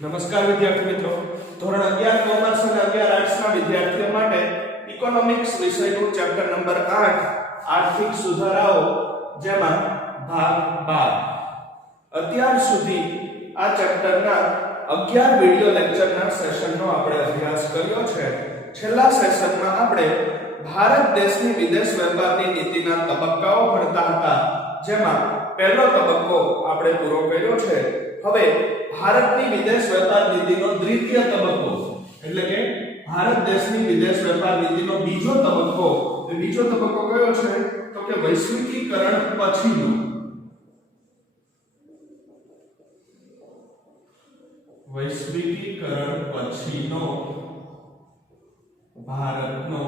નમસ્કાર વિદ્યાર્થી મિત્રો, ધોરણ 11 કોમર્સ અને 11 આર્ટ્સ ના વિદ્યાર્થીઓ માટે ઇકોનોમિક્સ વિષયનું ચેપ્ટર નંબર 8 આર્થિક સુધારાઓ જેમાં ભાગ 12 અત્યાર સુધી આ ચેપ્ટરના 11 વિડિયો લેક્ચરના સેશનનો આપણે અભ્યાસ કર્યો છે. છેલ્લા સેશનમાં આપણે ભારત દેશની વિદેશ વેપારની નીતિના તબક્કાઓ ભણતા હતા, જેમાં પહેલો તબક્કો આપણે પૂરો કર્યો છે. હવે ભારતની વિદેશ વેપાર નીતિનો દ્વિતીય તબક્કો એટલે કે ભારત દેશની વિદેશ વેપાર નીતિનો બીજો તબક્કો કયો છે તો કે વૈશ્વિકીકરણ પછીનો ભારતનો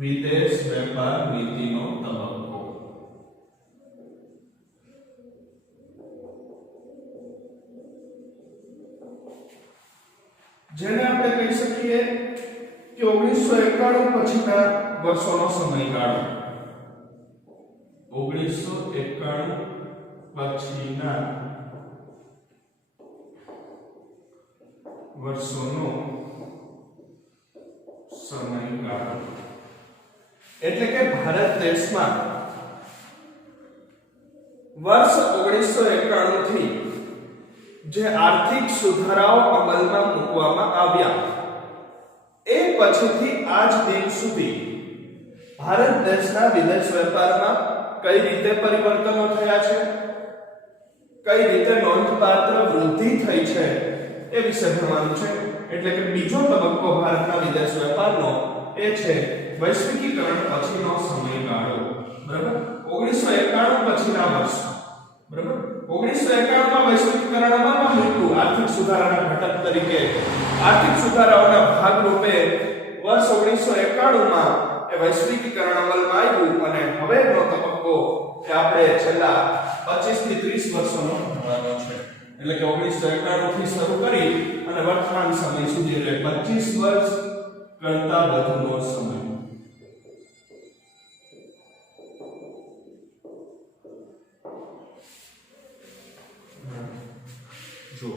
વિદેશ વેપાર નીતિનો તબક્કો. જેને આપણે કહી શકીએ કે 1991 પછીના વર્ષોનો સમયગાળો. 1991 પછીના વર્ષોનો સમયગાળો એટલે કે ભારત દેશમાં વર્ષ 1991 થી જે આર્થિક સુધારાઓ અમલમાં મૂકવામાં આવ્યા એ પછીથી આજ દિન સુધી ભારત દેશના વિદેશ વેપારમાં કઈ રીતે પરિવર્તનો થયા છે, કઈ રીતે નોંધપાત્ર વૃદ્ધિ થઈ છે એ વિશે ભણવાનું છે. એટલે કે બીજો તબક્કો ભારતના વિદેશ વેપારનો એ છે વૈશ્વિકીકરણ પછીનો સમયગાળો. બરાબર, 1991 પછીના વર્ષ. બરાબર, 1991 માં વૈશ્વિકીકરણ અમલમાં મૂક્યું આર્થિક સુધારાના ઘટક તરીકે. આર્થિક સુધારાઓના ભાગ રૂપે વર્ષ 1991 માં એ વૈશ્વિકીકરણ અમલમાં આવ્યું અને હવેનો તબક્કો એ આપણે છેલ્લા 25 થી 30 વર્ષોનો ભણવાનો છે. એટલે કે 1991 થી શરૂ કરી અને વર્તમાન સમય સુધી એટલે 25 વર્ષ કરતા વધુનો સમય. જો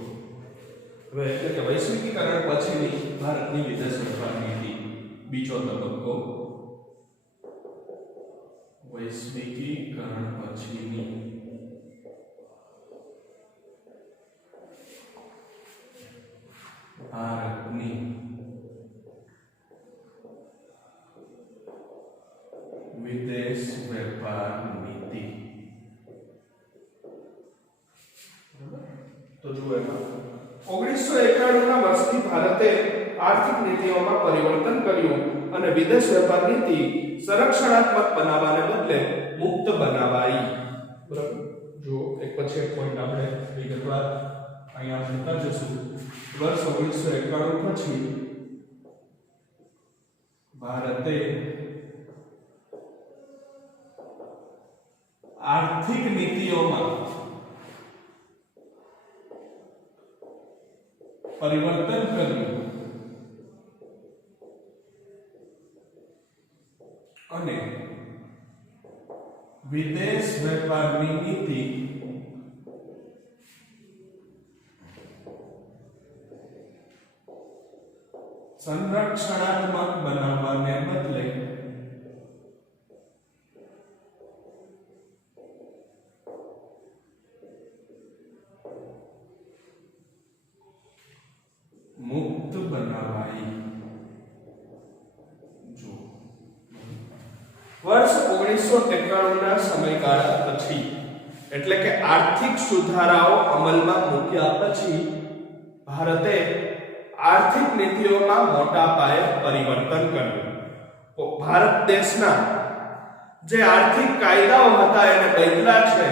હવે એટલે કે વૈશ્વિકીકરણ પછીની ભારતની વિદેશ વેપાર નીતિ બીજો તબક્કો. વૈશ્વિકીકરણ પછીની ભારતની વિદેશ વેપાર નીતિ. તો જુઓ એમાં 1991 ના વર્ષથી ભારતે આર્થિક નીતિઓમાં પરિવર્તન કર્યું અને વિદેશ વેપાર નીતિ સંરક્ષણાત્મક બનાવવાને બદલે મુક્ત બનાવાઈ. બરાબર, જો એક પછી એક પોઈન્ટ આપણે વિગતવાર અહીંયા જોતા જશું. વર્ષ 1991 પછી ભારતે આર્થિક નીતિઓમાં પરિવર્તન કર્યું અને વિદેશ વેપારની નીતિ સંરક્ષણાત્મક બનાવવાને બદલે મુક્ત બનાવાઈ. જો વર્ષ 1991 ના સમયગાળા પછી એટલે કે આર્થિક સુધારાઓ અમલમાં મૂક્યા પછી ભારતે આર્થિક નીતિઓમાં મોટા પાયે પરિવર્તન કર્યું. ભારત દેશના જે આર્થિક કાયદાઓ હતા એને બદલ્યા છે.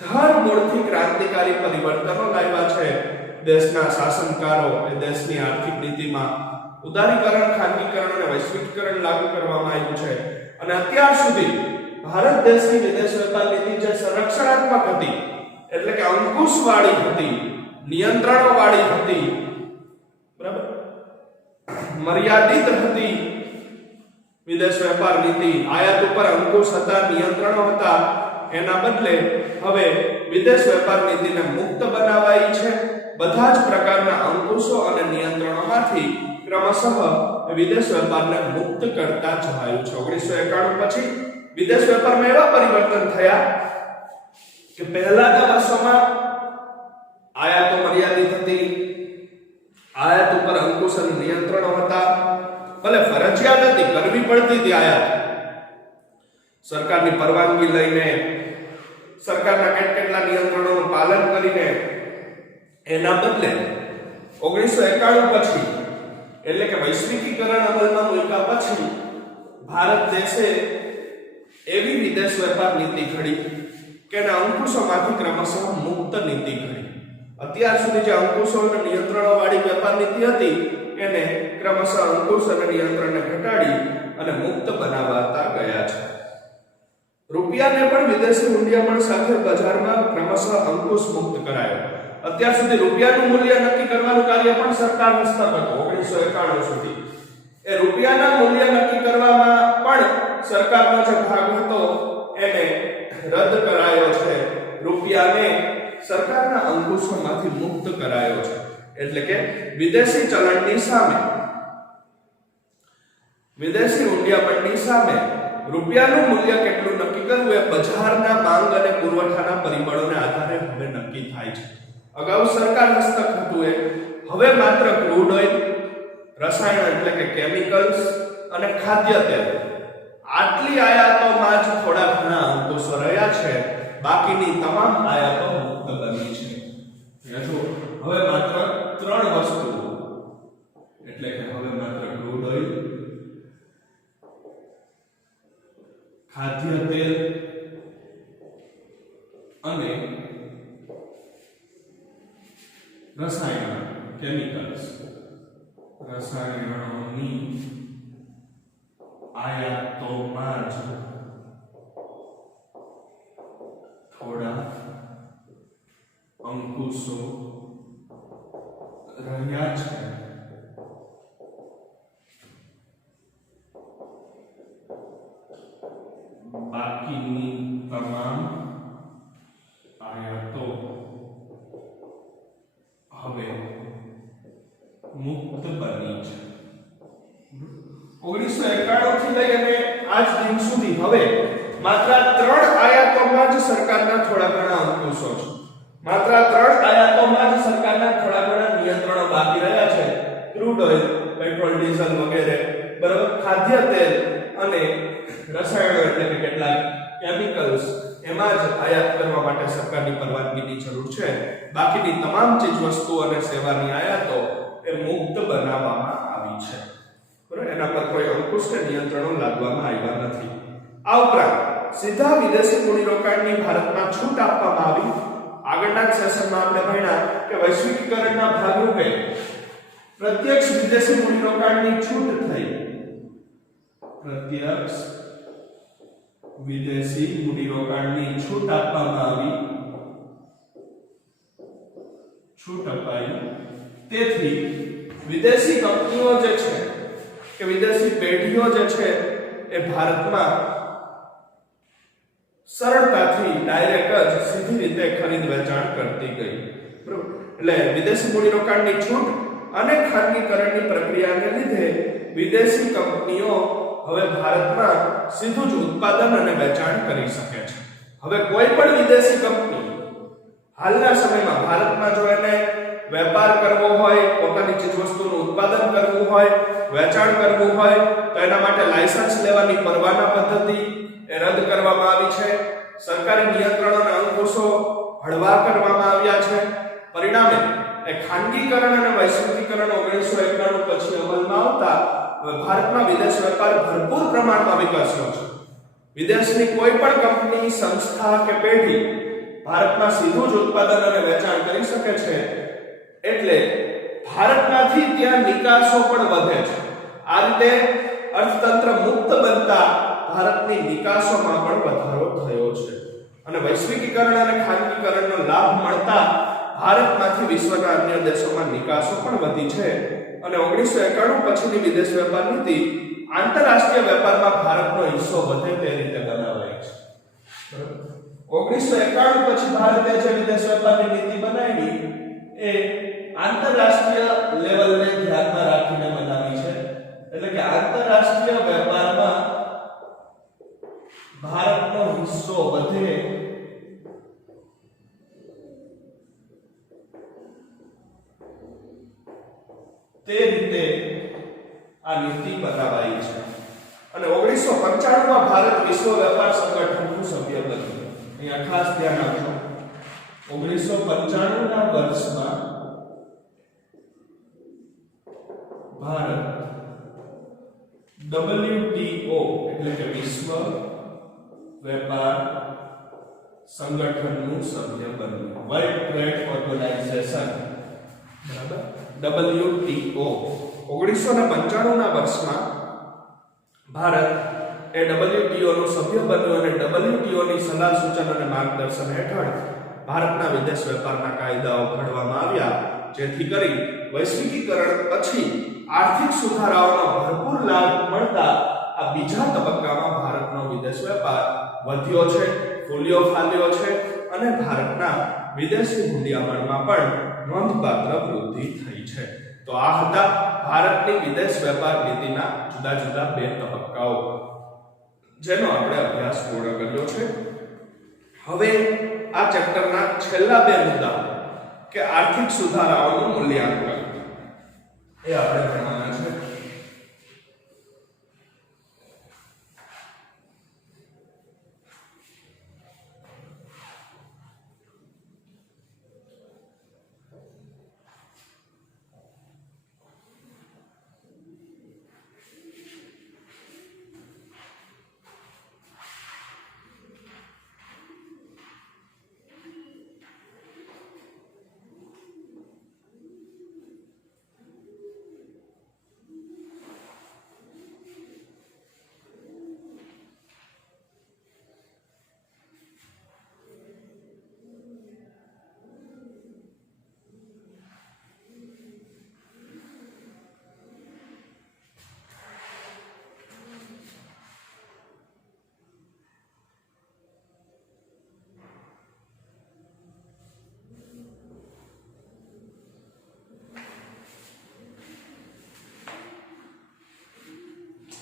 ધરમૂળથી ક્રાંતિકારી પરિવર્તનો લાવ્યા છે. દેશના શાસનકારો એ દેશની આર્થિક નીતિમાં ઉદારીકરણ, ખાનગીકરણ અને વૈશ્વિકીકરણ લાગુ કરવામાં આવ્યું છે. અને અત્યાર સુધી ભારત દેશની વિદેશ વેપાર નીતિ જે સંરક્ષણાત્મક હતી એટલે કે અંકુશવાળી હતી, નિયંત્રણોવાળી હતી, બરાબર, મર્યાદિત હતી. વિદેશ વેપાર નીતિ આયાત ઉપર અંકુશ હતા, નિયંત્રણો હતા. એના બદલે હવે વિદેશ વેપાર નીતિને મુક્ત બનાવાઈ છે. બધા જ પ્રકારના અંકુશો અને નિયંત્રણોમાંથી ક્રમશઃ વિદેશ વેપારને મુક્ત કરતા જવાયું છે. 1991 પછી વિદેશ વેપારમાં એવા પરિવર્તન થયા કે પહેલાના વર્ષોમાં આયાતો મર્યાદિત હતી, આયાત ઉપર અંકુશ અને નિયંત્રણો હતા, ભલે ફરજિયાત હતી, કરવી પડતી હતી આયાત, સરકારની પરવાનગી લઈને, સરકારના કેટલા નિયંત્રણોનું પાલન કરીને. એના બદલે 1991 પછી એટલે કે વૈશ્વિકીકરણ અમલમાં મૂક્યા પછી ભારત દેશે એવી વિદેશ વેપાર નીતિ ઘડી કે એના અંકુશોમાંથી ક્રમશઃ મુક્ત નીતિ ઘડી. અત્યાર સુધી જે અંકુશો અને નિયંત્રણો વાળી વેપાર નીતિ હતી એને ક્રમશઃ અંકુશ અને નિયંત્રણને ઘટાડી અને મુક્ત બનાવતા ગયા છે. રૂપિયાને પણ વિદેશી મૂલ્યમણ સાથે બજારમાં ક્રમશઃ અંકુશ મુક્ત કરાયો. અત્યાર સુધી રૂપિયાનું મૂલ્ય નક્કી કરવાનું કાર્ય પણ સરકાર હસ્તક હતું. 1991 સુધી એ રૂપિયાના મૂલ્ય નક્કી કરવામાં પણ સરકારનો જે ભાગ હતો એને રદ કરાયો છે. રૂપિયાને સરકારના અંકુશોમાંથી મુક્ત કરાયો છે. એટલે કે વિદેશી ચલણની સામે, વિદેશી મૂલ્યમણની સામે રૂપિયાનું મૂલ્ય કેટલું નક્કી કરવું એ બજારના માંગ અને પુરવઠાના પરિબળોને આધારે હવે નક્કી થાય છે. અગાઉ સરકાર હસ્તક હતું એ હવે માત્ર ક્રૂડ ઓઇલ, રસાયણ એટલે કે કેમિકલ્સ અને ખાદ્ય તેલ આટલી આયાતોમાં જ થોડા ઘણા અંકુશો રહ્યા છે. બાકીની તમામ આયાતો મુક્ત બની છે. હવે માત્ર 3 વસ્તુઓ એટલે કે હવે માત્ર ક્રૂડ ઓઇલ, ખાદ્ય તેલ અને રસાયણ કેમિકલ્સ, રસાયણોની આયાતોમાં જ થોડા અંકુશો રહ્યા છે. બાકીની તમામ આયાતો હવે મુક્ત બની છે. 1991 થી લઈ અને આજ દિન સુધી હવે માત્ર 3 આયાતોમાં જ સરકારના થોડા ઘણા અંકુશો છે. માત્ર 3 આયાતોમાં જ સરકારના થોડા ઘણા નિયંત્રણો બાકી રહ્યા છે. ક્રૂડ ઓઇલ, પેટ્રોલ, ડીઝલ વગેરે, બરાબર, ખાદ્ય તેલ અને રસાયણો એટલે કે કેટલાક કેમિકલ્સ એમાં જ આયાત કરવા માટે સરકારની પરવાનગીની જરૂર છે. બાકીની તમામ ચીજ વસ્તુઓ અને સેવાની આયાતો એ મુક્ત બનાવવામાં આવી છે. બરાબર, એના પર કોઈ અંકુશ કે નિયંત્રણો લાદવામાં આવ્યા નથી. આ ઉપરાંત સીધા વિદેશી મૂડીરોકાણની ભારતમાં છૂટ આપવામાં આવી. આગળના સેશનમાં આપણે ભણ્યા કે વૈશ્વિકીકરણના ભાગરૂપે પ્રત્યક્ષ વિદેશી મૂડીરોકાણની છૂટ થઈ. પ્રત્યક્ષ વિદેશી મૂડીરોકાણની છૂટ આપવામાં આવી, છૂટ અપાઈ. તેથી વિદેશી કંપનીઓ જે છે કે વિદેશી પેઢીઓ જે છે એ ભારતમાં સરળતાથી ડાયરેક્ટ જ સીધી રીતે ખરીદ વેચાણ કરતી ગઈ. બરોબર, એટલે વિદેશી મૂડીરોકાણની છૂટ અને ખાનગીકરણની પ્રક્રિયાને લીધે વિદેશી કંપનીઓ હવે ભારતમાં સીધું જ ઉત્પાદન અને વેચાણ કરી શકે છે. હવે કોઈ પણ વિદેશી કંપની હાલના સમયમાં ભારતમાં જો એને વેપાર કરવો હોય, પોતાની ચીજવસ્તુનું ઉત્પાદન કરવું હોય, વેચાણ કરવું હોય તો એના માટે લાયસન્સ લેવાની પરવાના પદ્ધતિ એ રદ કરવામાં આવી છે. સરકારી નિયંત્રણોના અંકુશો હળવા કરવામાં આવ્યા છે. પરિણામે એ ખાનગીકરણ અને વૈશ્વિકીકરણ 1991 પછી અમલમાં આવતા ભારતમાં વિદેશ વેપાર ભરપૂર પ્રમાણમાં વિકસ્યો છે. વિદેશની કોઈ પણ કંપની, સંસ્થા કે પેઢી ભારતમાં સીધું જ ઉત્પાદન અને વેચાણ કરી શકે છે. એટલે ભારતમાંથી ત્યાં નિકાસો પણ વધે છે. આ રીતે અર્થતંત્ર મુક્ત બનતા ભારતની નિકાસોમાં પણ વધારો થયો છે અને વૈશ્વિકીકરણ અને ખાનગીકરણનો લાભ મળતા ભારતમાંથી વિશ્વના અન્ય દેશોમાં નિકાસો પણ વધી છે. અને 1991 પછીની વિદેશ વેપાર નીતિ આંતરરાષ્ટ્રીય વેપારમાં ભારતનો હિસ્સો વધે તે રીતે બનાવાઈ છે. બરાબર, 1991 પછી ભારતે જે વિદેશ વેપારની નીતિ બનાવી એ આંતરરાષ્ટ્રીય લેવલને ધ્યાનમાં રાખીને બનાવી છે, એટલે કે આંતરરાષ્ટ્રીય વેપારમાં ભારતનો હિસ્સો વધે તે રીતે આ નીતિ બનાવાઈ છે અને 1995 માં ભારત વિશ્વ વેપાર સંગઠનનું સભ્ય બન્યું. અહીંયા ખાસ ધ્યાન આપજો, 1995 ના વર્ષમાં ભારત WTO એટલે કે વિશ્વ વેપાર સંગઠનનું સભ્ય બન્યું. વર્લ્ડ ટ્રેડ ઓર્ગેનાઇઝેશન, બરાબર, WTO. 1995 ના વર્ષમાં ભારત એ WTO નો સભ્ય બન્યો અને WTO ની સલાહ સૂચન અને માર્ગદર્શન હેઠળ ભારતના વિદેશ વેપારના કાયદાઓ ઘડવામાં આવ્યા, જેથી કરી વૈશ્વિકીકરણ પછી આર્થિક સુધારાઓનો ભરપૂર લાભ મળતા આ બીજા તબક્કામાં ભારતનો વિદેશ વેપાર વધ્યો છે, ફૂલ્યો ફાલ્યો છે અને ભારતના વિદેશી મૂલ્યાંકનમાં પણ નોંધપાત્ર વૃદ્ધિ થઈ છે. તો આ હતા ભારતની વિદેશ વેપાર નીતિના જુદા જુદા બે તબક્કાઓ, જેનો આપણે અભ્યાસ પૂર્ણ કર્યો છે. હવે આ ચેપ્ટરના છેલ્લા બે મુદ્દા કે આર્થિક સુધારાઓનું મૂલ્યાંકન એ આપણે ભણવાના છે.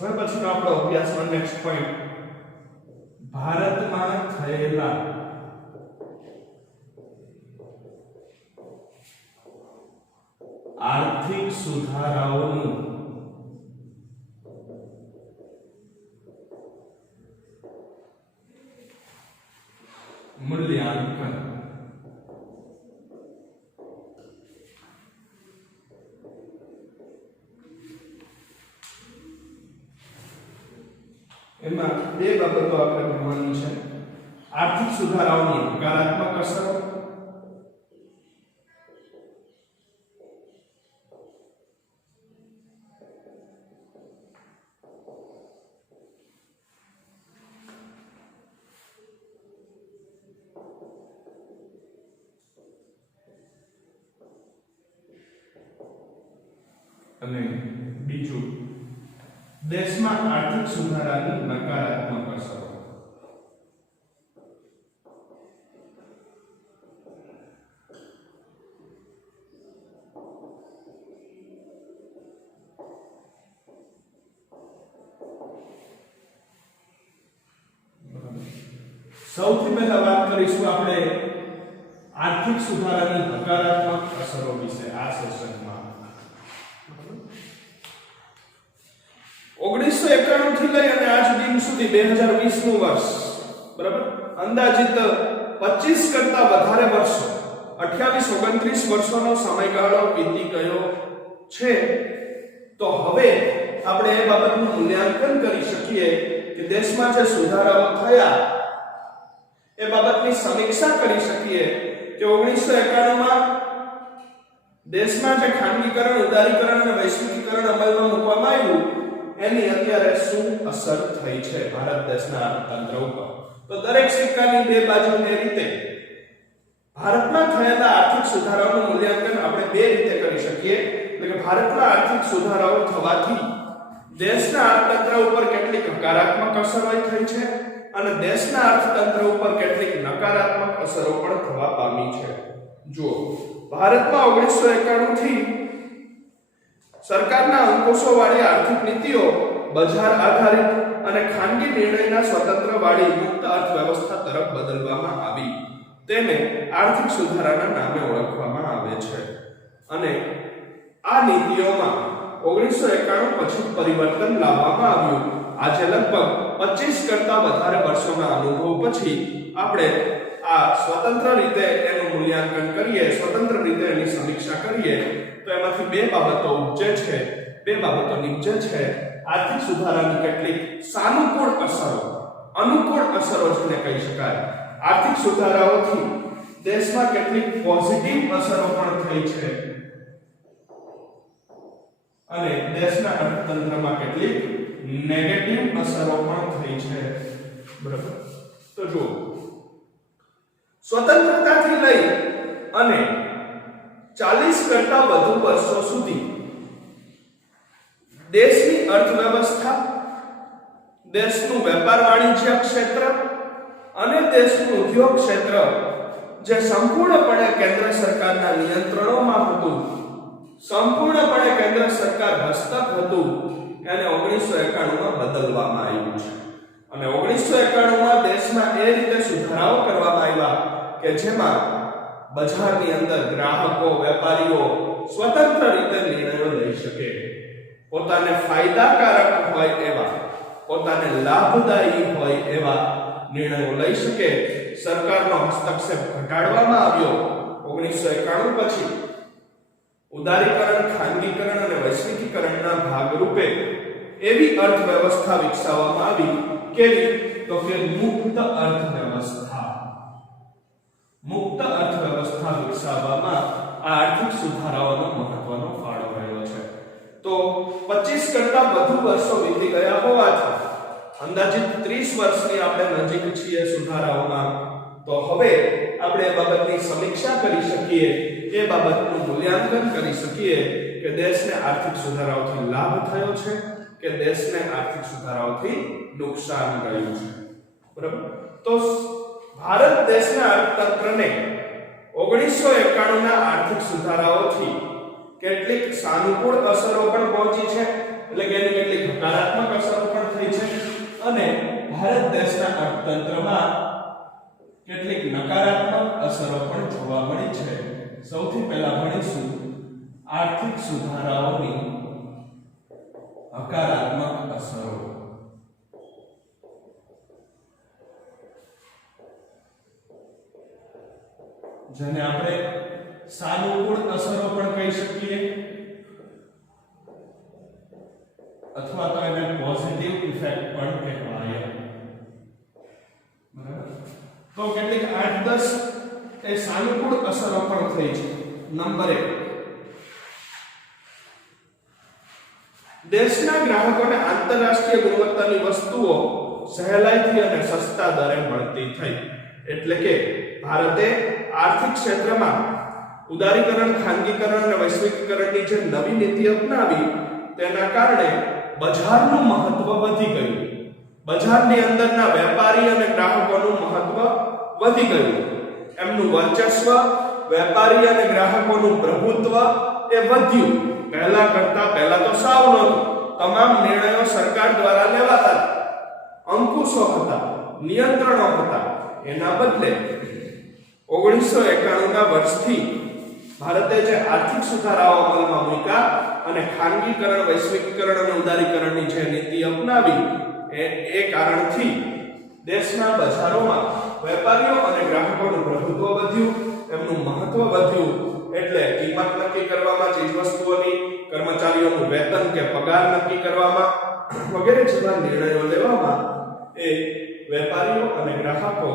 હવે પછીનો આપણો અભ્યાસનો નેક્સ્ટ પોઈન્ટ ભારતમાં થયેલા આર્થિક સુધારાઓનું મૂલ્યાંકન. એમાં બે બાબતો આપણે ભણવાની છે. આર્થિક સુધારાઓની હકારાત્મક અસરો અને બીજું દેશમાં આર્થિક સુધારાની નકારાત્મક અસરો. સૌથી પહેલા વાત કરીશું આપણે આર્થિક સુધારાની હકારાત્મક અસરો વિશે આ સેશનમાં. 1991 થી લઈ અને આજ દિન સુધી 2020 નું વર્ષ, બરાબર, અંદાજિત 25 કરતા વધારે વર્ષો, 28-29 વર્ષોનો સમયગાળો વીતી ગયો છે. તો હવે આપણે એ બાબતનું મૂલ્યાંકન કરી શકીએ કે દેશમાં જે સુધારાઓ થયા એ બાબતની સમીક્ષા કરી શકીએ કે 1991 માં દેશમાં જે ખાનગીકરણ, ઉદારીકરણ અને વૈશ્વિકીકરણ અમલમાં મૂકવામાં આવ્યું એની અત્યારે શું અસર થઈ છે ભારત દેશના અર્થતંત્ર ઉપર. તો દરેક સિક્કાની બે બાજુની રીતે ભારતમાં થયેલા આર્થિક સુધારાઓનું મૂલ્યાંકન આપણે બે રીતે કરી શકીએ. એટલે કે ભારતમાં આર્થિક સુધારાઓ થવાથી દેશના અર્થતંત્ર ઉપર કેટલીક હકારાત્મક અસરો થઈ છે અને દેશના અર્થતંત્ર ઉપર કેટલીક નકારાત્મક અસરો પણ થવા પામી છે. જુઓ, ભારતમાં 1991 થી સરકારના અંકુશોવાળી આર્થિક નીતિઓ બજાર આધારિત અને ખાનગી નિર્ણયના સ્વતંત્રવાળી મુક્ત અર્થવ્યવસ્થા તરફ બદલવામાં આવી. તેને આર્થિક સુધારાના નામે ઓળખવામાં આવે છે. અને આ નીતિઓમાં 1991 પછી પરિવર્તન લાવવામાં આવ્યું. આજે લગભગ 25 કરતા વધારે વર્ષોના અનુભવ પછી આપણે આ સ્વતંત્ર રીતે એનું મૂલ્યાંકન કરીએ, સ્વતંત્ર રીતે એની સમીક્ષા કરીએ તો એમાંથી બે બાબતો ઉપજે છે, બે બાબતો નીપજે છે. આર્થિક સુધારાની કેટલીક સાનુકૂળ અસરો, અનુકૂળ અસરો જેને કહી શકાય. આર્થિક સુધારાઓથી દેશમાં કેટલીક પોઝિટિવ અસરો પણ થઈ છે અને દેશના અર્થતંત્રમાં કેટલીક નેગેટિવ અસરો પણ થઈ છે. બરાબર? તો જુઓ, સ્વતંત્રતાથી લઈ અને 40 કરતા વધુ વર્ષો સુધી દેશની અર્થવ્યવસ્થા, દેશનું વેપાર વાણિજ્ય ક્ષેત્ર અને દેશનું ઉદ્યોગ ક્ષેત્ર જે સંપૂર્ણપણે કેન્દ્ર સરકારના નિયંત્રણોમાં હતું, સંપૂર્ણપણે કેન્દ્ર સરકાર હસ્તક હતું, એને 1991 માં બદલવામાં આવ્યું છે. અને 1991 માં દેશમાં એ રીતે સુધારાઓ કરવામાં આવ્યા કે જેમાં બજારની અંદર ગ્રાહકો, વેપારીઓ સ્વતંત્ર રીતે નિર્ણયો લઈ શકે, પોતાને ફાયદાકારક હોય એવા, પોતાને લાભદાયી હોય એવા નિર્ણયો લઈ શકે. સરકારનો હસ્તક્ષેપ ઘટાડવામાં આવ્યો. 1991 પછી ઉદારીકરણ, ખાનગીકરણ અને વૈશ્વિકીકરણના ભાગરૂપે એવી અર્થવ્યવસ્થા વિકસાવવામાં આવી. કેવી? તો કે મુક્ત અર્થવ્યવસ્થા. મુક્ત અર્થવ્યવસ્થા વિકસાવવામાં આ આર્થિક સુધારાઓનો મહત્વનો ફાળો રહ્યો છે. તો 25 કરતા વધુ વર્ષો વીતી ગયા હોવાથી અંદાજિત 30 વર્ષની આપણે નજીક છીએ સુધારાઓમાં. તો હવે આપણે એ બાબતની સમીક્ષા કરી શકીએ, એ બાબતનું મૂલ્યાંકન કરી શકીએ કે દેશને આર્થિક સુધારાઓથી લાભ થયો છે કે દેશને આર્થિક સુધારાઓથી નુકસાન ગયું છે. બરાબર? તો ભારત દેશના અર્થતંત્રને 1991 ના આર્થિક સુધારાઓથી કેટલીક સાનુકૂળ અસરો પણ પહોંચી છે, એટલે કે એની કેટલીક હકારાત્મક અસરો પણ થઈ છે, અને ભારત દેશના અર્થતંત્રમાં કેટલીક નકારાત્મક અસરો પણ જોવા મળી છે. સૌથી પહેલા ભણીશું આર્થિક સુધારાઓની હકારાત્મક અસરો. જેને આપણે સાનુકૂળ અસરો પણ કહી શકીએ અથવા તો એને પોઝિટિવ ઇફેક્ટ પણ કહેવાય. બરાબર? તો કેટલીક 8-10 એ સાનુકૂળ અસરો પણ થઈ છે. નંબર 1, દેશના ગ્રાહકોને આંતરરાષ્ટ્રીય ગુણવત્તાની વસ્તુઓ સહેલાઈથી અને સસ્તા દરે મળતી થઈ. એટલે કે ભારતે આર્થિક ક્ષેત્રમાં ઉદારીકરણ, ખાનગીકરણ અને વૈશ્વિકીકરણની જે નવી નીતિ અપનાવી તેના કારણે બજારનું મહત્વ વધી ગયું. બજારની અંદરના વેપારી અને ગ્રાહકોનું મહત્વ વધી ગયું. એમનું વર્ચસ્વ, વેપારી અને ગ્રાહકોનું પ્રભુત્વ એ વધ્યું. પહેલા તો સાવ નહોતું. તમામ નિર્ણયો સરકાર દ્વારા લેવાતા, અંકુશો હતા, નિયંત્રણો હતા. એના બદલે 1991 ના વર્ષથી ભારતે જે આર્થિક સુધારાઓ અમલમાં મૂક્યા અને ખાનગીકરણ, વૈશ્વિકીકરણ અને ઉદારીકરણની જે નીતિ અપનાવી એ કારણથી દેશના બજારોમાં વેપારીઓ અને ગ્રાહકોનું પ્રભુત્વ વધ્યું, એમનું મહત્વ વધ્યું. એટલે કિંમત નક્કી કરવામાં, ચીજવસ્તુઓની, કર્મચારીઓનું વેતન કે પગાર નક્કી કરવામાં વગેરે જેવા નિર્ણયો લેવામાં એ વેપારીઓ અને ગ્રાહકો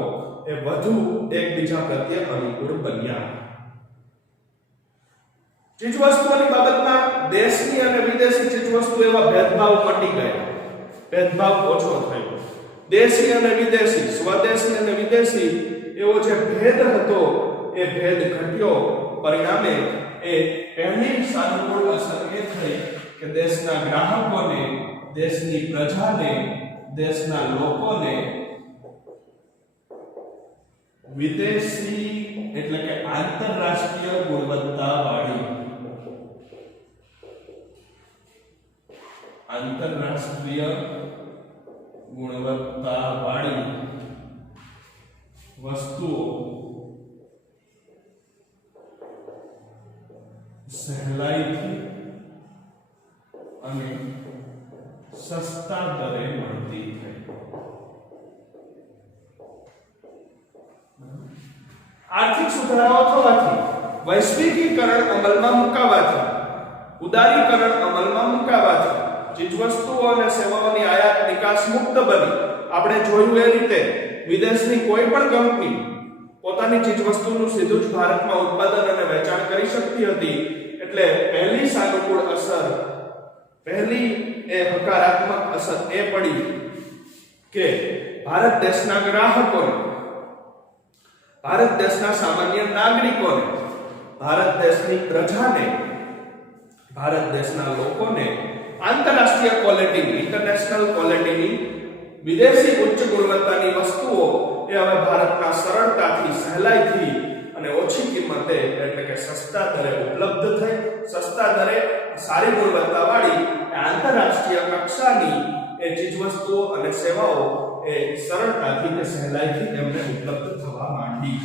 એ વધુ એકબીજા પ્રત્યે અનુકૂળ બન્યા. ચીજવસ્તુઓની બાબતમાં દેશની અને વિદેશી ચીજવસ્તુ એવા ભેદભાવ મટી ગયા, ભેદભાવ ઓછો થયો. દેશી અને વિદેશી, સ્વદેશી અને વિદેશી એવો જે ભેદ હતો એ ભેદ ઘટ્યો. પરિણામે એ પહેલી સાનુકૂળ અસર એ થઈ કે દેશના ગ્રાહકોને, દેશની પ્રજાને, દેશના લોકોને વિદેશી એટલે કે આંતરરાષ્ટ્રીય ગુણવત્તાવાળી વસ્તુઓ સહેલાઈથી અને સસ્તા દરે મળતી થઈ। આર્થિક સુધારાઓ થવાથી, વૈશ્વિકીકરણ અમલમાં મુકાવાથી, ઉદારીકરણ અમલમાં મુકાવાથી ચીજવસ્તુઓ અને સેવાઓની આયાત નિકાસ મુક્ત બની। આપણે જોયું એ રીતે વિદેશની કોઈ પણ કંપની પોતાની ચીજવસ્તુનું સીધું જ ભારતમાં ઉત્પાદન અને વેચાણ કરી શકતી હતી। એટલે પહેલી સાનુકૂળ અસર, પહેલી એ હકારાત્મક અસર એ પડી કે ભારત દેશના ગ્રાહકોને, ભારત દેશના સામાન્ય નાગરિકોને, ભારત દેશની પ્રજાને, ભારત દેશના લોકોને આંતરરાષ્ટ્રીય ક્વોલિટીની, ઇન્ટરનેશનલ ક્વોલિટીની વિદેશી ઉચ્ચ ગુણવત્તાની વસ્તુઓ એ હવે ભારતના સરળતાથી, સહેલાઈથી અને ઓછી કિંમતે એટલે કે સસ્તા દરે ઉપલબ્ધ થઈ। સસ્તા દરે સારી ગુણવત્તાવાળી આંતરરાષ્ટ્રીય કક્ષાની એ ચીજવસ્તુઓ અને સેવાઓ એ સરળતાથી કે સહેલાઈથી તેમને ઉપલબ્ધ થવા માંડી।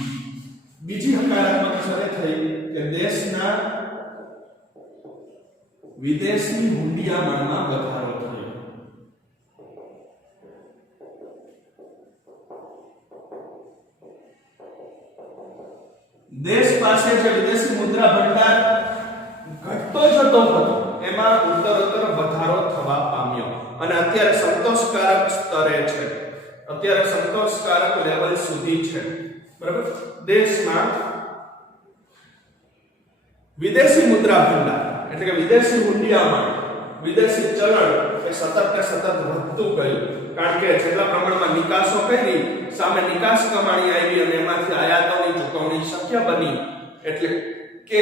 બીજી હકારાત્મક અસર એ થઈ કે દેશના વિદેશી હુંડિયામણમાં વધારો થયો। દેશ પાસે જે વિદેશી મુદ્રા ભંડાર ઘટતો જતો હતો એમાં ઉત્તરોત્તર વધારો થવા પામ્યો અને અત્યારે સંતોષકારક સ્તરે છે, અત્યારે સંતોષકારક લેવલ સુધી છે। બરાબર, દેશમાં વિદેશી મુદ્રા ભંડાર એટલે કે વિદેશી હુંડિયામણ, વિદેશી ચલણ એ સતત વધતું ગયું। કારણ કે જેટલા પ્રમાણમાં નિકાસો કરી સામે નિકાસ કમાણી આવી અને એમાંથી આયાતોની ચૂકવણી શક્ય બની, એટલે કે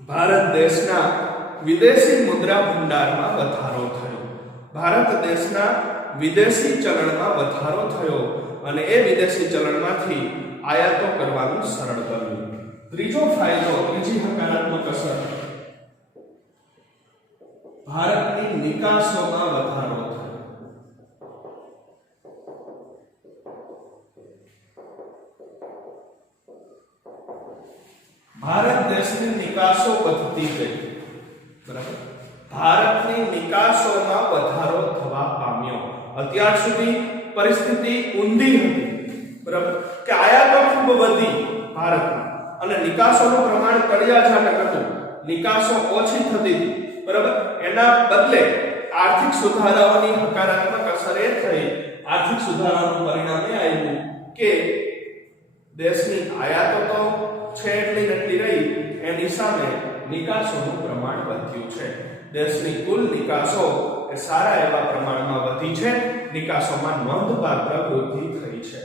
ભારત દેશના વિદેશી મુદ્રા ભંડારમાં વધારો થયો, ભારત દેશના વિદેશી ચલણમાં વધારો થયો અને એ વિદેશી ચલણમાંથી આયાતો કરવાનું સરળ બન્યું। ત્રીજો ફાયદો, ત્રીજી હકારાત્મક અસર, ભારતની નિકાસોમાં વધારો થયો। ભારત દેશની નિકાસો વધતી ગઈ। બરાબર, ભારતની નિકાસોમાં વધારો થવા પામ્યો। અત્યાર સુધી પરિસ્થિતિ ઊંધી હતી, બરાબર, કે આયાતો ખૂબ વધી ભારતમાં અને નિકાસોનું પ્રમાણ તળિયાજાટક હતું, નિકાસો ઓછી થતી હતી। બરાબર, એના બદલે આર્થિક સુધારાઓની હકારાત્મક અસર એ થઈ, આર્થિક સુધારાનું પરિણામ એ આવ્યું કે દેશની આયાતો તો છે એટલી નટલી રહી, એની સામે નિકાસોનું પ્રમાણ વધ્યું છે। દેશની કુલ નિકાસો એ સારા એવા પ્રમાણમાં વધી છે, નિકાસોમાં નોંધપાત્ર વૃદ્ધિ થઈ છે।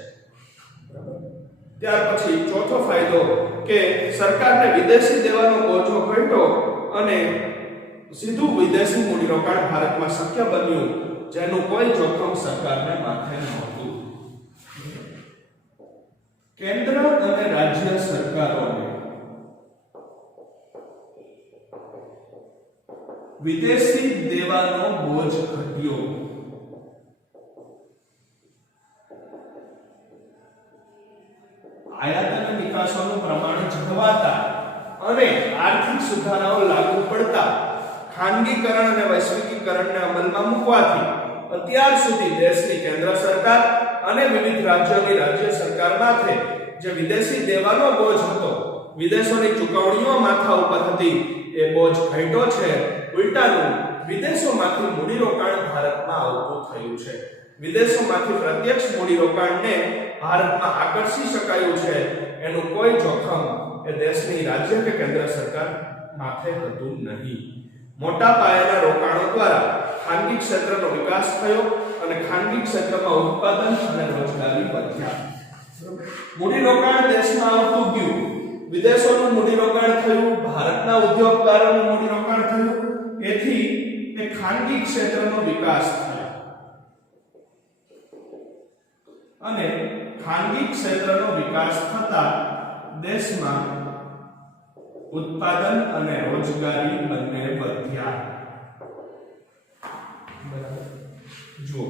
ત્યાર પછી ચોથો ફાયદો કે સરકારને વિદેશી દેવાનો બોજો ઘટ્યો અને સીધું વિદેશી મૂડીરોકાણ ભારતમાં શક્ય બન્યું, જેનું કોઈ જોખમ સરકારને માથે નહોતું। કેન્દ્ર અને રાજ્ય સરકારોને વિદેશી દેવાનો બોજ ઘટ્યો। આયાત અને નિકાસોનું પ્રમાણ જળવાતા અને આર્થિક સુધારાઓ લાગુ પડતા ખાનગીકરણ અને વૈશ્વિકીકરણને અમલમાં મૂકવાથી અત્યાર સુધી દેશની કેન્દ્ર સરકાર અને વિવિધ રાજ્યોની રાજ્ય સરકાર માથે જે વિદેશી દેવાનો બોજ હતો, વિદેશોની ચૂકવણીઓ માથા ઉપર હતી, એ બોજ ઘટ્યો છે। ઉલટાનું વિદેશોમાંથી મૂડીરોકાણ ભારતમાં આવતું થયું છે। વિદેશોમાંથી પ્રત્યક્ષ મૂડીરોકાણને ભારતમાં આકર્ષી શકાયું છે, એનું કોઈ જોખમ એ દેશની રાજ્ય કે કેન્દ્ર સરકાર માથે હતું નહીં। મોટા પાયાના રોકાણો દ્વારા ખાનગી ક્ષેત્રનો વિકાસ થયો અને ખાનગી ક્ષેત્રમાં ઉત્પાદન અને રોજગારી વધ્યા। મૂડીરોકાણ દેશમાં આવતું ગયું, વિદેશોનું મૂડીરોકાણ થયું, ભારતના ઉદ્યોગકારોનું મૂડીરોકાણ થયું, એથી એ ખાનગી ક્ષેત્રનો વિકાસ થયો અને ખાનગી ક્ષેત્રનો વિકાસ થતા દેશમાં ઉત્પાદન અને રોજગારી બંને વધ્યા. જો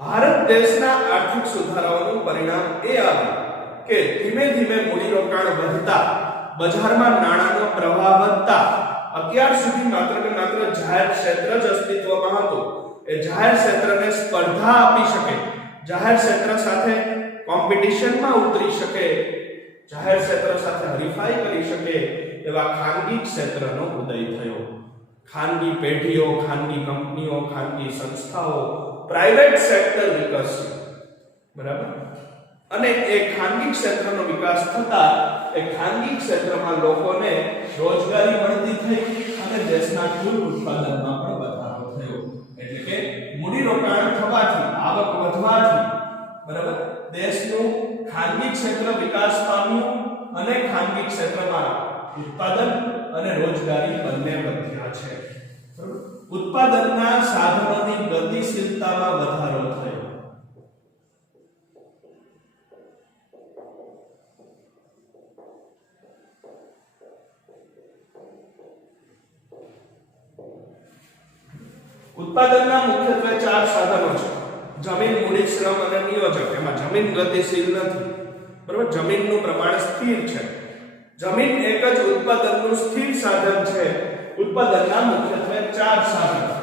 ભારત દેશના આર્થિક સુધારાઓનું પરિણામ એ આવ્યું કે ધીમે ધીમે મૂડીરોકાણ વધતા, બજારમાં નાણાંનો પ્રવાહ વધતા, અત્યાર સુધી માત્ર ને માત્ર જાહેર ક્ષેત્ર જ અસ્તિત્વમાં હતું. એ જાહેર ક્ષેત્રને સ્પર્ધા આપી શકે, જાહેર ક્ષેત્ર સાથે કોમ્પિટિશનમાં ઉતરી શકે, જાહેર ક્ષેત્ર સાથે હરીફાઈ કરી શકે એવા ખાનગી ક્ષેત્રનો ઉદય થયો. ખાનગી પેઢીઓ, ખાનગી કંપનીઓ, ખાનગી સંસ્થાઓ, પ્રાઇવેટ સેક્ટર વિકસ્યું. બરાબર. અને એ ખાનગી ક્ષેત્રનો વિકાસ થતા એ ખાનગી ક્ષેત્રમાં લોકોને રોજગારી મળતી થઈ અને દેશના કુલ ઉત્પાદનમાં પણ વધારો થયો. એટલે કે મૂડીરોકાણ થવાથી, આવક વધવાથી, બરાબર, દેશનું ખાનગી ક્ષેત્ર વિકાસ પામ્યું અને ખાનગી ક્ષેત્રમાં ઉત્પાદન અને રોજગારી બંને વધ્યા છે. બરાબર. ઉત્પાદનના સાધનોની ગતિશીલતામાં વધારો થયો. ઉત્પાદનના મુખ્યત્વે 4 સાધનો છે. જમીન, મૂડી, શ્રમ અને નિયોજક. એમાં જમીન ગતિશીલ નથી. બરાબર. જમીનનું પ્રમાણ સ્થિર છે. જમીન એક જ ઉત્પાદનનું સ્થિર સાધન છે. ઉત્પાદનના મુખ્યત્વે 4 સાધનો: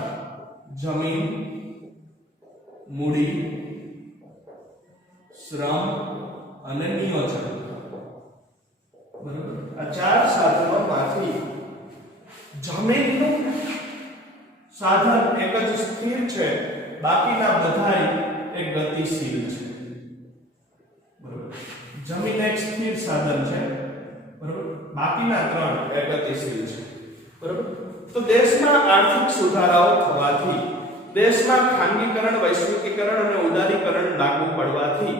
જમીન, મૂડી, શ્રમ અને નિયોજક. બરાબર. આ 4 સાધનોમાંથી જમીનનું સાધન એક જ સ્થિર છે, બાકીના બધાય એક ગતિશીલ છે. બરાબર. જમીન એક સ્થિર સાધન છે, બરાબર, બાકીના 3 એક ગતિશીલ છે. બરાબર. તો દેશમાં આર્થિક સુધારાઓ થવાથી, દેશમાં ખાનગીકરણ, વૈશ્વિકીકરણ અને ઉદારીકરણ લાગુ પડવાથી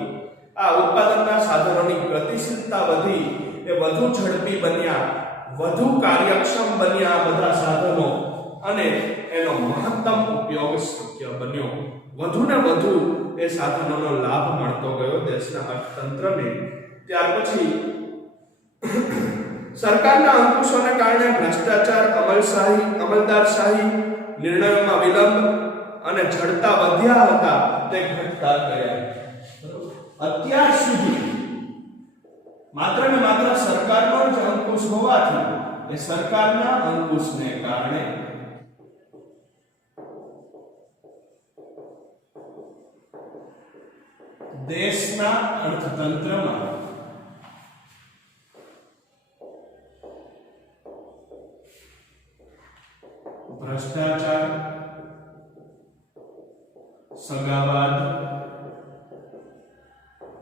આ ઉત્પાદનના સાધનોની ગતિશીલતા વધી, એ વધુ ઝડપી બન્યા, વધુ કાર્યક્ષમ બન્યા આ બધા સાધનો, અને એનો મહત્તમ ઉપયોગ શક્ય બન્યો. વધુ ને વધુ એ સાધનોનો લાભ મળતો ગયો દેશના અર્થતંત્રને. ત્યાર પછી સરકારના અંકુશોને કારણે ભ્રષ્ટાચાર, અમલદારશાહી, નિર્ણયોમાં વિલંબ અને જડતા વધ્યા હતા તે ઘટતા ગયા. અત્યાર સુધી માત્ર ને માત્ર સરકારનો જ અંકુશ હોવાથી એ સરકારના અંકુશને કારણે દેશના અર્થતંત્રમાં ભ્રષ્ટાચાર, સગાવાદ,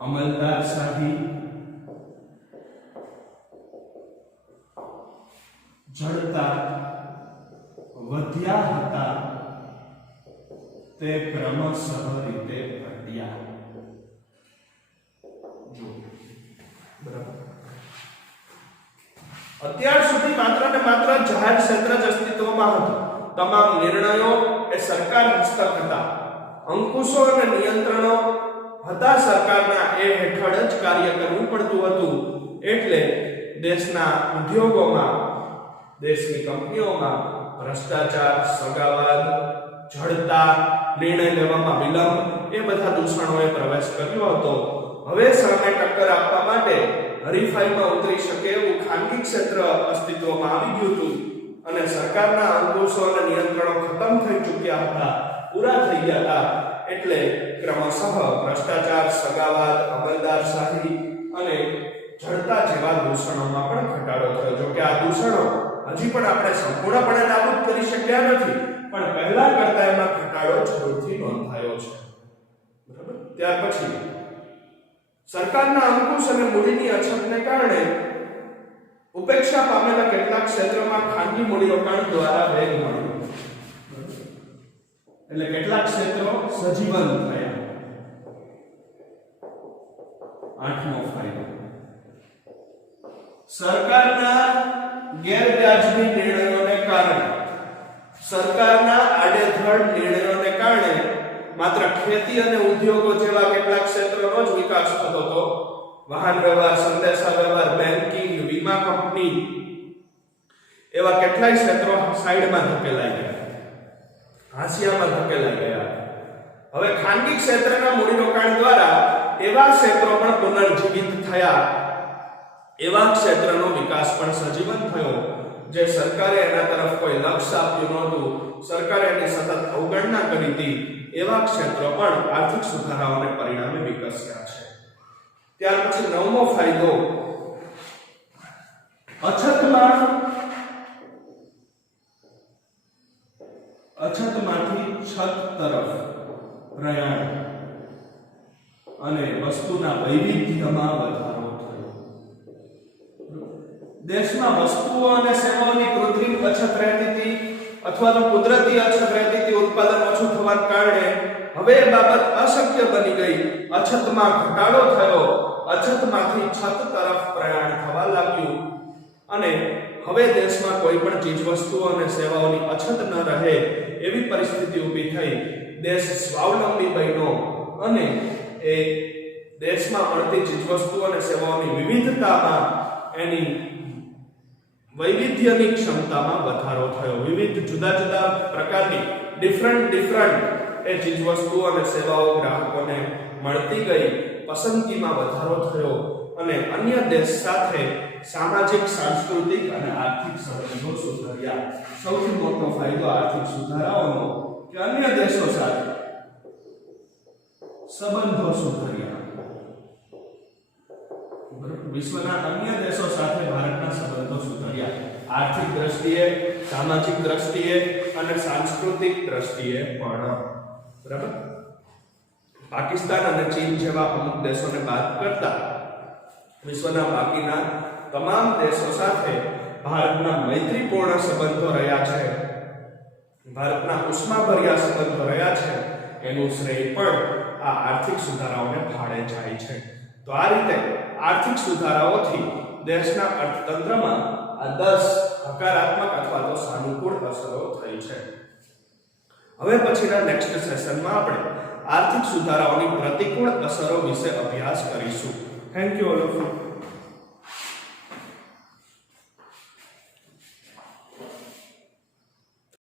અમલદારશાહી, જડતા વધ્યા હતા તે ક્રમશઃ રીતે ઘટ્યા. અત્યાર સુધી માત્ર ને માત્ર જાહેર ક્ષેત્ર જ અસ્તિત્વમાં હતું. તમામ નિર્ણયો એ સરકાર હસ્તક હતા. અંકુશો અને નિયંત્રણો હતા સરકારના, એ હેઠળ જ કાર્ય કરવું પડતું હતું. એટલે દેશના ઉદ્યોગોમાં, દેશની કંપનીઓમાં ભ્રષ્ટાચાર, સગાવાદ, જડતા, નિર્ણય લેવામાં વિલંબ, એ બધા દૂષણોએ પ્રવેશ કર્યો હતો. હવે સામે ટક્કર આપવા માટે, હરીફાઈમાં ઉતરી શકે એવું ખાનગી ક્ષેત્ર અસ્તિત્વમાં આવી ગયું હતું અને સરકારના અંકુશો અને નિયંત્રણો ખતમ થઈ ચૂક્યા હતા, પૂરા થઈ ગયા હતા. એટલે ક્રમશઃ ભ્રષ્ટાચાર, સગાવાદ, અમલદારશાહી અને જડતા જેવા દૂષણોમાં પણ ઘટાડો થયો. જો કે આ દૂષણો હજી પણ આપણે સંપૂર્ણપણે નાબૂદ કરી શક્યા નથી, પણ પહેલા કરતા એમાં ઘટાડો જરૂરથી નોંધાયો છે. બરાબર. ત્યાર પછી સરકારના અંકુશ અને મૂડીની અછતને કારણે ઉપેક્ષા પામેલા કેટલાક ક્ષેત્રોમાં ખાનગી મૂડીરોકાણ દ્વારા વેગ મળ્યો. એટલે કેટલાક ક્ષેત્રો સજીવન થયા. 8મો ફાયદો, સરકારના ગેરવ્યાજબી નિર્ણયોને કારણે, સરકારના આડેધડ નિર્ણયોને કારણે માત્ર ખેતી અને ઉદ્યોગો જેવા કેટલાક ક્ષેત્રોનો જ વિકાસ થતો હતો. વાહન વ્યવહાર, સંદેશા વ્યવહાર, બેન્કિંગ, વીમા કંપની એવા કેટલાય ક્ષેત્રો સાઈડમાં ધકેલાઈ ગયા, હાંસિયામાં ધકેલાઈ ગયા. હવે ખાનગી ક્ષેત્રના મૂડીરોકાણ દ્વારા એવા ક્ષેત્રો પણ પુનર્જીવિત થયા, એવા ક્ષેત્રનો વિકાસ પણ સજીવન થયો જે સરકારે એના તરફ કોઈ લક્ષ્ય આપ્યું નહોતું, સરકારે એની સતત અવગણના કરી હતી. એવા ક્ષેત્રો પણ આર્થિક સુધારાઓને પરિણામે વિકસ્યા છે. ત્યાર પછી નવમો ફાયદો, અછતમાંથી છત તરફ પ્રયાણ અને વસ્તુના વૈવિધ્યમાં વધારો થયો. દેશમાં વસ્તુઓ અને સેવાઓની કૃત્રિમ અછત રહેતી હતી અથવા તો કુદરતી અછત રહેતી હતી. ઉત્પાદન ઓછું થવાને કારણે હવે એ બાબત અશક્ય બની ગઈ. અછતમાં ઘટાડો થયો, અછતમાંથી છત તરફ પ્રયાણ થવા લાગ્યું અને હવે દેશમાં કોઈ પણ ચીજ વસ્તુઓ અને સેવાઓની અછત ન રહે એવી પરિસ્થિતિ ઊભી થઈ. દેશ સ્વાવલંબી બન્યો અને એ દેશમાં મળતી ચીજ વસ્તુઓ અને સેવાઓની વિવિધતામાં, એની વૈવિધ્યની ક્ષમતામાં વધારો થયો. વિવિધ જુદા જુદા પ્રકારની ડિફરન્ટ એ ચીજ વસ્તુઓ અને સેવાઓ ગ્રાહકોને મળતી ગઈ. પસંદગીમાં વધારો થયો અને અન્ય દેશ સાથે સામાજિક, સાંસ્કૃતિક અને આર્થિક સંબંધો સુધર્યા. સૌથી મોટો ફાયદો આર્થિક સુધારાઓનો કે અન્ય દેશો સાથે સંબંધો સુધર્યા. વિશ્વના અન્ય દેશો સાથે ભારતના સંબંધો સુધર્યા. આર્થિક દ્રષ્ટિએ, સામાજિક દ્રષ્ટિએ અને સાંસ્કૃતિક દ્રષ્ટિએ પણ. બરાબર. પાકિસ્તાન અને ચીન જેવા અમુક દેશોને બાદ કરતા વિશ્વના બાકીના તમામ દેશો સાથે ભારતના મૈત્રીપૂર્ણ સંબંધો રહ્યા છે, ભારતના ઉષ્માભર્યા સંબંધો રહ્યા છે. એનું શ્રેય પણ આ આર્થિક સુધારાઓને ફાળે જાય છે. તો આ રીતે આર્થિક સુધારાઓથી દેશના અર્થતંત્રમાં આ 10 હકારાત્મક અથવા તો સાનુકૂળ અસરો થઈ છે. હવે પછીના નેક્સ્ટ સેશનમાં આપણે આર્થિક સુધારાઓની પ્રતિકૂળ અસરો વિશે અભ્યાસ કરીશું. Thank you all of you.